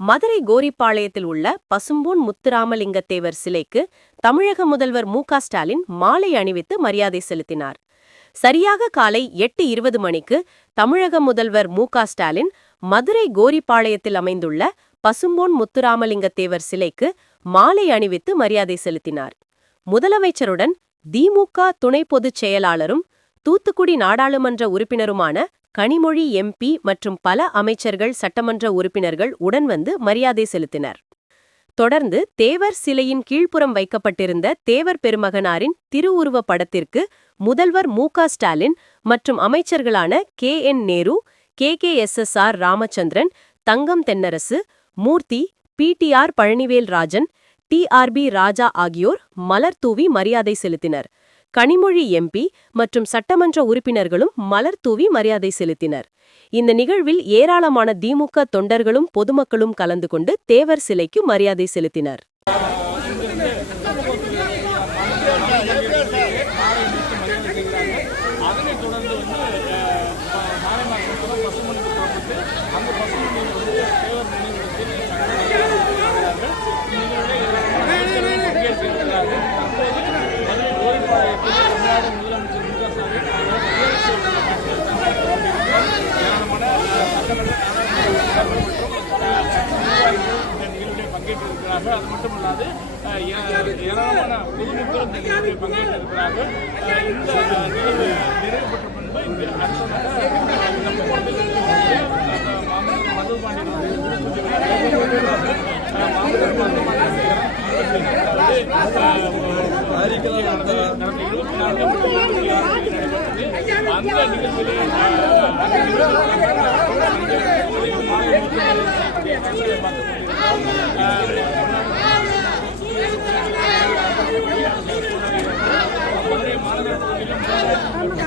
மதுரை கோரிப்பாளையத்தில் உள்ள பசும்பூன் முத்துராமலிங்கத்தேவர் சிலைக்கு தமிழக முதல்வர் மு ஸ்டாலின் மாலை அணிவித்து மரியாதை செலுத்தினார். சரியாக காலை எட்டு இருபது மணிக்கு தமிழக முதல்வர் மு ஸ்டாலின் மதுரை கோரிப்பாளையத்தில் அமைந்துள்ள பசும்பொன் முத்துராமலிங்கத்தேவர் சிலைக்கு மாலை அணிவித்து மரியாதை செலுத்தினார். முதலமைச்சருடன் திமுக துணை பொதுச் செயலாளரும் தூத்துக்குடி நாடாளுமன்ற உறுப்பினருமான கனிமொழி எம்பி மற்றும் பல அமைச்சர்கள் சட்டமன்ற உறுப்பினர்கள் உடன் வந்து மரியாதை செலுத்தினர். தொடர்ந்து தேவர் சிலையின் கீழ்ப்புறம் வைக்கப்பட்டிருந்த தேவர் பெருமகனாரின் திருவுருவ படத்திற்கு முதல்வர் மு ஸ்டாலின் மற்றும் அமைச்சர்களான K N Nehru K K S S R Ramachandran Thangam Thennarasu Moorthy P T R Palanivel Rajan T R B Raja ஆகியோர் மலர் தூவி மரியாதை செலுத்தினர். கனிமொழி எம்பி மற்றும் சட்டமன்ற உறுப்பினர்களும் மலர் தூவி மரியாதை செலுத்தினர். இந்த நிகழ்வில் ஏராளமான திமுக தொண்டர்களும் பொதுமக்களும் கலந்து கொண்டு தேவர் சிலைக்கு மரியாதை செலுத்தினர் அதனைத் தொடர்ந்து வந்து அஹ், ம- மாலை மாவட்டத்தில் பசுமணிக்கு புறப்பட்டு அந்த பசுமணியில் வந்து தேவர் நினைவிடத்தில் இருக்கிறார்கள் நிகழ்வில் பங்கேற்றிருக்கிறார்கள் தற்போது மதுரை கோரிப்பாளையத்தில் தமிழ்நாடு முதலமைச்சர் மு க ஸ்டாலின் ஏராளமான சட்டமன்ற நாடாளுமன்ற அது மட்டுமல்லாது ஏராளமான பொதுமக்கள் இந்த நிகழ்வில் பங்கேற்றிருக்கிறார்கள் அஹ், இந்த நிகழ்வு நிறைவு பின்பு இங்கு மதுபாண்டியன் நடந்த இருபத்தி நடைபெற்றது அந்த நிகழ்விலே அஹ், அந்த